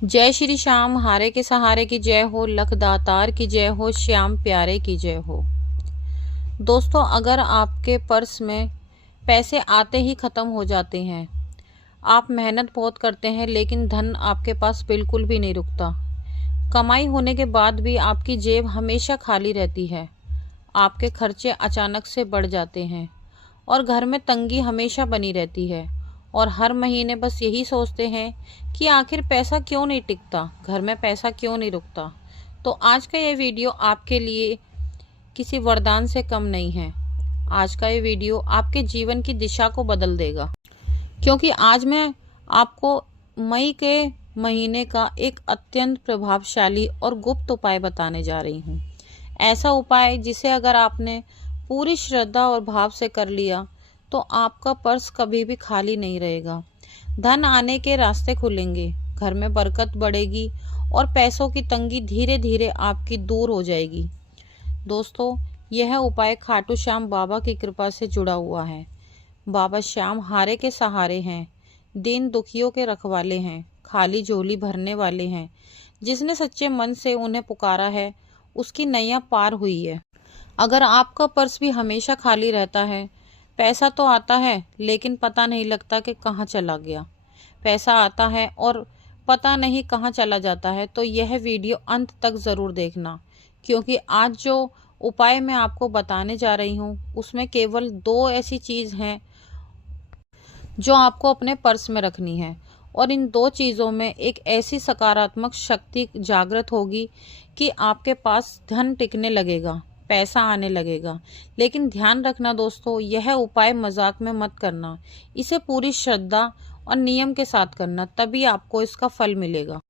जय श्री श्याम, हारे के सहारे की जय हो, लख दातार की जय हो, श्याम प्यारे की जय हो। दोस्तों, अगर आपके पर्स में पैसे आते ही ख़त्म हो जाते हैं, आप मेहनत बहुत करते हैं लेकिन धन आपके पास बिल्कुल भी नहीं रुकता, कमाई होने के बाद भी आपकी जेब हमेशा खाली रहती है, आपके खर्चे अचानक से बढ़ जाते हैं और घर में तंगी हमेशा बनी रहती है और हर महीने बस यही सोचते हैं कि आखिर पैसा क्यों नहीं टिकता, घर में पैसा क्यों नहीं रुकता। तो आज का ये वीडियो आपके लिए किसी वरदान से कम नहीं है। आज का ये वीडियो आपके जीवन की दिशा को बदल देगा, क्योंकि आज मैं आपको मई के महीने का एक अत्यंत प्रभावशाली और गुप्त उपाय बताने जा रही हूँ। ऐसा उपाय जिसे अगर आपने पूरी श्रद्धा और भाव से कर लिया तो आपका पर्स कभी भी खाली नहीं रहेगा। धन आने के रास्ते खुलेंगे, घर में बरकत बढ़ेगी और पैसों की तंगी धीरे धीरे आपकी दूर हो जाएगी। दोस्तों, यह उपाय खाटू श्याम बाबा की कृपा से जुड़ा हुआ है। बाबा श्याम हारे के सहारे हैं, दीन दुखियों के रखवाले हैं, खाली झोली भरने वाले हैं। जिसने सच्चे मन से उन्हें पुकारा है उसकी नैया पार हुई है। अगर आपका पर्स भी हमेशा खाली रहता है, पैसा तो आता है लेकिन पता नहीं लगता कि कहाँ चला गया, पैसा आता है और पता नहीं कहाँ चला जाता है, तो यह वीडियो अंत तक ज़रूर देखना, क्योंकि आज जो उपाय मैं आपको बताने जा रही हूँ उसमें केवल 2 ऐसी चीज़ हैं जो आपको अपने पर्स में रखनी है और इन 2 चीज़ों में एक ऐसी सकारात्मक शक्ति जागृत होगी कि आपके पास धन टिकने लगेगा, पैसा आने लगेगा। लेकिन ध्यान रखना दोस्तों, यह उपाय मजाक में मत करना, इसे पूरी श्रद्धा और नियम के साथ करना, तभी आपको इसका फल मिलेगा।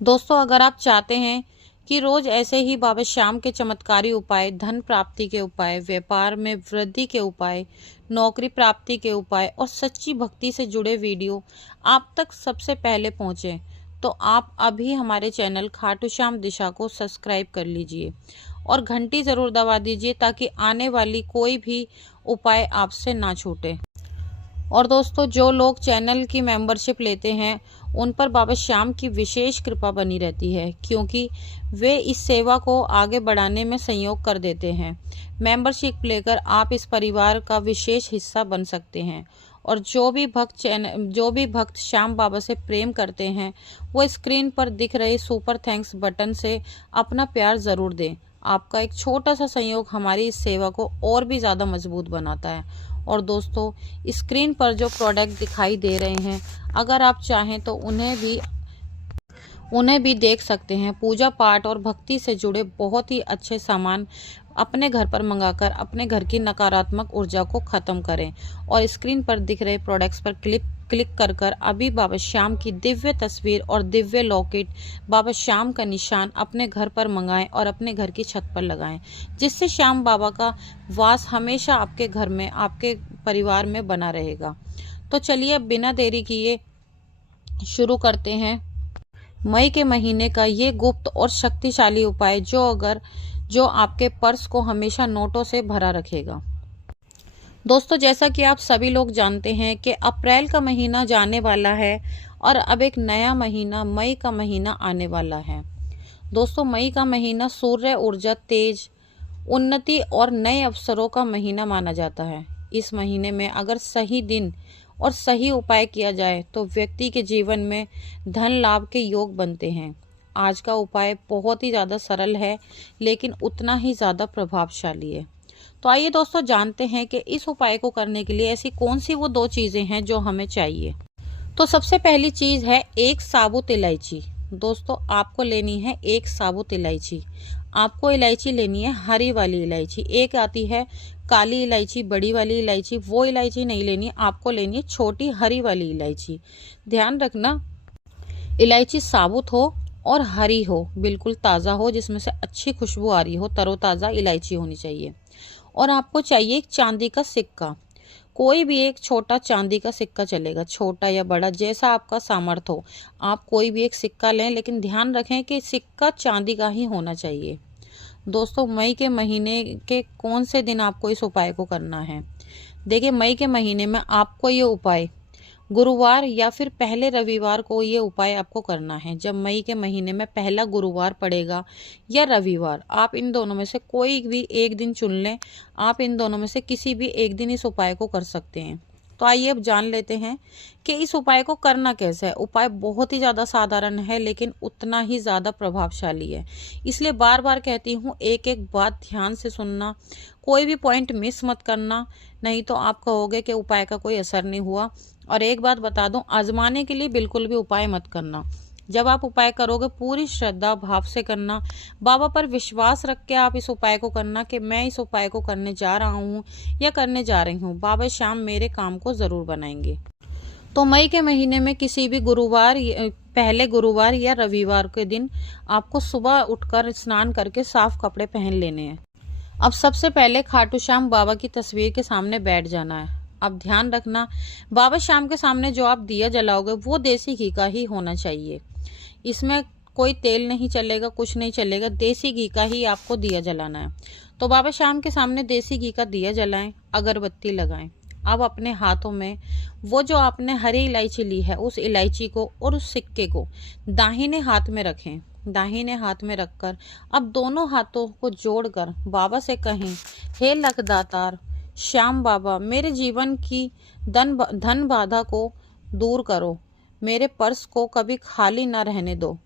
दोस्तों, अगर आप चाहते हैं कि रोज ऐसे ही बाबा श्याम के चमत्कारी उपाय, धन प्राप्ति के उपाय, व्यापार में वृद्धि के उपाय, नौकरी प्राप्ति के उपाय और सच्ची भक्ति से जुड़े वीडियो आप तक सबसे पहले पहुंचे, तो आप अभी हमारे चैनल खाटू श्याम दिशा को सब्सक्राइब कर लीजिए और घंटी ज़रूर दबा दीजिए ताकि आने वाली कोई भी उपाय आपसे ना छूटे। और दोस्तों, जो लोग चैनल की मेंबरशिप लेते हैं उन पर बाबा श्याम की विशेष कृपा बनी रहती है, क्योंकि वे इस सेवा को आगे बढ़ाने में सहयोग कर देते हैं। मेंबरशिप लेकर आप इस परिवार का विशेष हिस्सा बन सकते हैं और जो भी भक्त श्याम बाबा से प्रेम करते हैं वो स्क्रीन पर दिख रहे सुपर थैंक्स बटन से अपना प्यार ज़रूर दें। आपका एक छोटा सा सहयोग हमारी इस सेवा को और भी ज़्यादा मजबूत बनाता है। और दोस्तों, स्क्रीन पर जो प्रोडक्ट दिखाई दे रहे हैं, अगर आप चाहें तो उन्हें भी देख सकते हैं। पूजा पाठ और भक्ति से जुड़े बहुत ही अच्छे सामान अपने घर पर मंगाकर अपने घर की नकारात्मक ऊर्जा को ख़त्म करें और स्क्रीन पर दिख रहे प्रोडक्ट्स पर क्लिक कर कर अभी बाबा श्याम की दिव्य तस्वीर और दिव्य लॉकेट, बाबा श्याम का निशान अपने घर पर मंगाएं और अपने घर की छत पर लगाएं, जिससे श्याम बाबा का वास हमेशा आपके घर में, आपके परिवार में बना रहेगा। तो चलिए अब बिना देरी किए शुरू करते हैं मई के महीने का ये गुप्त और शक्तिशाली उपाय, जो आपके पर्स को हमेशा नोटों से भरा रखेगा। दोस्तों, जैसा कि आप सभी लोग जानते हैं कि अप्रैल का महीना जाने वाला है और अब एक नया महीना मई का महीना आने वाला है। दोस्तों, मई का महीना सूर्य ऊर्जा, तेज, उन्नति और नए अवसरों का महीना माना जाता है। इस महीने में अगर सही दिन और सही उपाय किया जाए तो व्यक्ति के जीवन में धन लाभ के योग बनते हैं। आज का उपाय बहुत ही ज़्यादा सरल है लेकिन उतना ही ज़्यादा प्रभावशाली है। तो आइए दोस्तों, जानते हैं कि इस उपाय को करने के लिए ऐसी कौन सी वो 2 चीज़ें हैं जो हमें चाहिए। तो सबसे पहली चीज़ है एक साबुत इलायची। दोस्तों, आपको लेनी है एक साबुत इलायची। आपको इलायची लेनी है हरी वाली इलायची। एक आती है काली इलायची, बड़ी वाली इलायची, वो इलायची नहीं लेनी, आपको लेनी है छोटी हरी वाली इलायची। ध्यान रखना, इलायची साबुत हो और हरी हो, बिल्कुल ताज़ा हो, जिसमें से अच्छी खुशबू आ रही हो, तरोताज़ा इलायची होनी चाहिए। और आपको चाहिए एक चांदी का सिक्का। कोई भी एक छोटा चांदी का सिक्का चलेगा, छोटा या बड़ा जैसा आपका सामर्थ्य हो। आप कोई भी एक सिक्का लें, लेकिन ध्यान रखें कि सिक्का चांदी का ही होना चाहिए। दोस्तों, मई के महीने के कौन से दिन आपको इस उपाय को करना है? देखिए, मई के महीने में आपको ये उपाय गुरुवार या फिर पहले रविवार को ये उपाय आपको करना है। जब मई के महीने में पहला गुरुवार पड़ेगा या रविवार, आप इन दोनों में से कोई भी एक दिन चुन लें। आप इन दोनों में से किसी भी एक दिन इस उपाय को कर सकते हैं। तो आइए अब जान लेते हैं कि इस उपाय को करना कैसे है। उपाय बहुत ही ज़्यादा साधारण है लेकिन उतना ही ज़्यादा प्रभावशाली है। इसलिए बार बार कहती हूँ, एक एक बात ध्यान से सुनना, कोई भी पॉइंट मिस मत करना, नहीं तो आप कहोगे कि उपाय का कोई असर नहीं हुआ। और एक बात बता दूं, आजमाने के लिए बिल्कुल भी उपाय मत करना। जब आप उपाय करोगे पूरी श्रद्धा भाव से करना, बाबा पर विश्वास रख के आप इस उपाय को करना कि मैं इस उपाय को करने जा रहा हूँ या करने जा रही हूँ, बाबा श्याम मेरे काम को जरूर बनाएंगे। तो मई के महीने में किसी भी गुरुवार, पहले गुरुवार या रविवार के दिन आपको सुबह उठकर स्नान करके साफ कपड़े पहन लेने हैं। अब सबसे पहले खाटू श्याम बाबा की तस्वीर के सामने बैठ जाना है। अब ध्यान रखना, बाबा श्याम के सामने जो आप दिया जलाओगे वो देसी घी का ही होना चाहिए। इसमें कोई तेल नहीं चलेगा, कुछ नहीं चलेगा, देसी घी का ही आपको दिया जलाना है। तो बाबा श्याम के सामने देसी घी का दिया जलाएं, अगरबत्ती लगाएं। अब अपने हाथों में वो जो आपने हरी इलायची ली है, उस इलायची को और उस सिक्के को दाहिने हाथ में रखें। दाहिने हाथ में रखकर अब दोनों हाथों को जोड़कर बाबा से कहें, हे लखदातार श्याम बाबा, मेरे जीवन की धन बाधा को दूर करो, मेरे पर्स को कभी खाली ना रहने दो,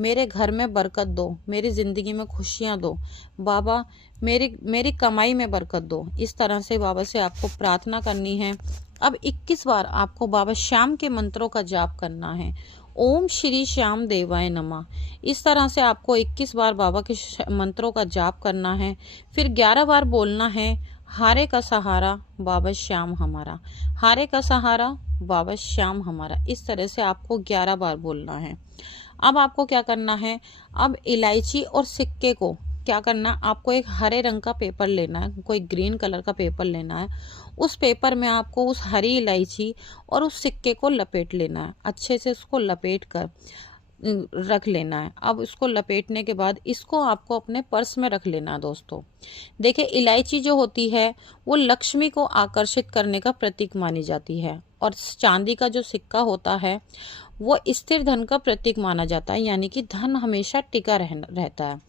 मेरे घर में बरकत दो, मेरी जिंदगी में खुशियां दो बाबा, मेरी कमाई में बरकत दो। इस तरह से बाबा से आपको प्रार्थना करनी है। अब 21 बार आपको बाबा श्याम के मंत्रों का जाप करना है। ओम श्री श्याम देवाय नमः। इस तरह से आपको 21 बार बाबा के मंत्रों का जाप करना है। फिर 11 बार बोलना है, हारे का सहारा बाबा श्याम हमारा, हारे का सहारा बाबा श्याम हमारा। इस तरह से आपको 11 बार बोलना है। अब आपको क्या करना है, अब इलायची और सिक्के को क्या करना, आपको एक हरे रंग का पेपर लेना है, कोई ग्रीन कलर का पेपर लेना है। उस पेपर में आपको उस हरी इलायची और उस सिक्के को लपेट लेना है, अच्छे से उसको लपेट कर रख लेना है। अब इसको लपेटने के बाद इसको आपको अपने पर्स में रख लेना है। दोस्तों देखिए, इलायची जो होती है वो लक्ष्मी को आकर्षित करने का प्रतीक मानी जाती है, और चांदी का जो सिक्का होता है वो स्थिर धन का प्रतीक माना जाता है, यानी कि धन हमेशा टिका रहता है।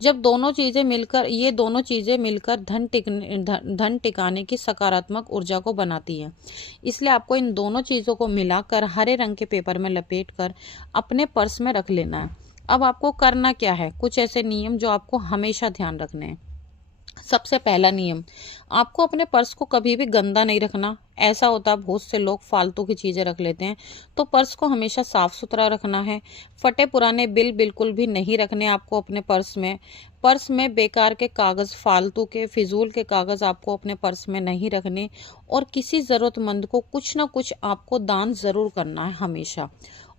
जब दोनों चीजें मिलकर धन टिकाने की सकारात्मक ऊर्जा को बनाती है। इसलिए आपको इन दोनों चीजों को मिलाकर हरे रंग के पेपर में लपेटकर अपने पर्स में रख लेना है। अब आपको करना क्या है, कुछ ऐसे नियम जो आपको हमेशा ध्यान रखने हैं। सबसे पहला नियम, आपको अपने पर्स को कभी भी गंदा नहीं रखना। ऐसा होता है बहुत से लोग फालतू की चीजें रख लेते हैं, तो पर्स को हमेशा साफ सुथरा रखना है। फटे पुराने बिल बिल्कुल भी नहीं रखने आपको अपने पर्स में। पर्स में बेकार के कागज, फालतू के फिजूल के कागज आपको अपने पर्स में नहीं रखने। और किसी जरूरतमंद को कुछ ना कुछ आपको दान जरूर करना है हमेशा।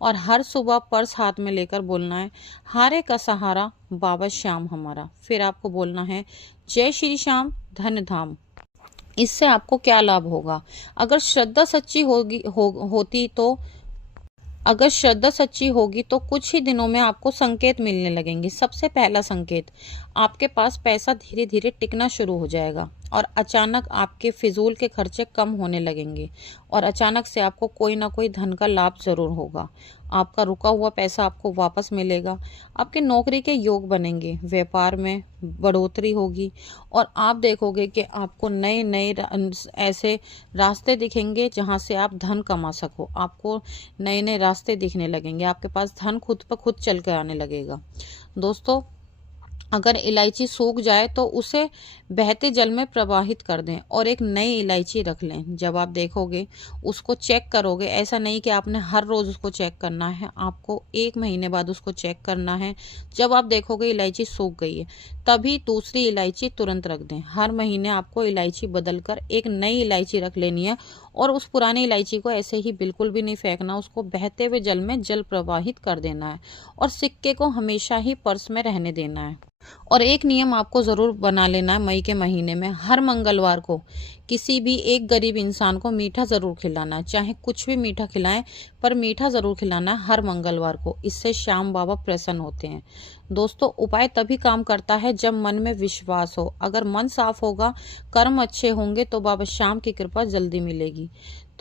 और हर सुबह पर्स हाथ में लेकर बोलना है, हारे का सहारा बाबा श्याम हमारा। फिर आपको बोलना है, जय श्री श्याम धन धाम। इससे आपको क्या लाभ होगा, अगर श्रद्धा सच्ची होगी तो कुछ ही दिनों में आपको संकेत मिलने लगेंगे। सबसे पहला संकेत, आपके पास पैसा धीरे धीरे टिकना शुरू हो जाएगा और अचानक आपके फिजूल के खर्चे कम होने लगेंगे और अचानक से आपको कोई ना कोई धन का लाभ जरूर होगा। आपका रुका हुआ पैसा आपको वापस मिलेगा। आपके नौकरी के योग बनेंगे, व्यापार में बढ़ोतरी होगी और आप देखोगे कि आपको नए नए ऐसे रास्ते दिखेंगे जहां से आप धन कमा सको। आपको नए नए रास्ते दिखने लगेंगे, आपके पास धन खुद पर खुद चल कर आने लगेगा। दोस्तों, अगर इलायची सूख जाए तो उसे बहते जल में प्रवाहित कर दें और एक नई इलायची रख लें। जब आप देखोगे, उसको चेक करोगे, ऐसा नहीं कि आपने हर रोज उसको चेक करना है, आपको 1 महीने बाद उसको चेक करना है। जब आप देखोगे इलायची सूख गई है, तभी दूसरी इलायची तुरंत रख दें। हर महीने आपको इलायची बदलकर एक नई इलायची रख लेनी है और उस पुरानी इलायची को ऐसे ही बिल्कुल भी नहीं फेंकना, उसको बहते हुए जल में जल प्रवाहित कर देना है और सिक्के को हमेशा ही पर्स में रहने देना है। और एक नियम आपको जरूर बना लेना है, मई के महीने में हर मंगलवार को किसी भी एक गरीब इंसान को मीठा जरूर खिलाना है। चाहे कुछ भी मीठा खिलाएं, पर मीठा जरूर खिलाना है हर मंगलवार को। इससे श्याम बाबा प्रसन्न होते हैं। दोस्तों, उपाय तभी काम करता है जब मन में विश्वास हो। अगर मन साफ होगा, कर्म अच्छे होंगे तो बाबा श्याम की कृपा जल्दी मिलेगी।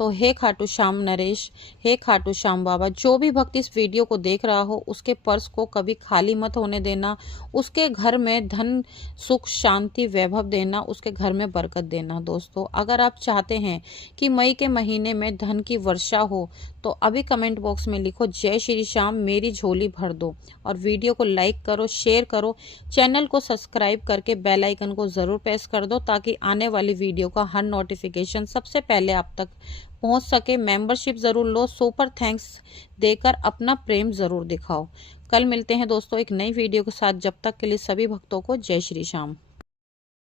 तो हे खाटू श्याम नरेश, हे खाटू श्याम बाबा, जो भी भक्त इस वीडियो को देख रहा हो उसके पर्स को कभी खाली मत होने देना, उसके घर में धन सुख शांति वैभव देना, उसके घर में बरकत देना। दोस्तों अगर आप चाहते हैं कि मई के महीने में धन की वर्षा हो तो अभी कमेंट बॉक्स में लिखो जय श्री श्याम, मेरी झोली भर दो, और वीडियो को लाइक करो, शेयर करो, चैनल को सब्सक्राइब करके बेल आइकन को ज़रूर प्रेस कर दो ताकि आने वाली वीडियो का हर नोटिफिकेशन सबसे पहले आप तक पहुंच सके। मेंबरशिप ज़रूर लो, सुपर थैंक्स देकर अपना प्रेम ज़रूर दिखाओ। कल मिलते हैं दोस्तों एक नई वीडियो के साथ, जब तक के लिए सभी भक्तों को जय श्री श्याम।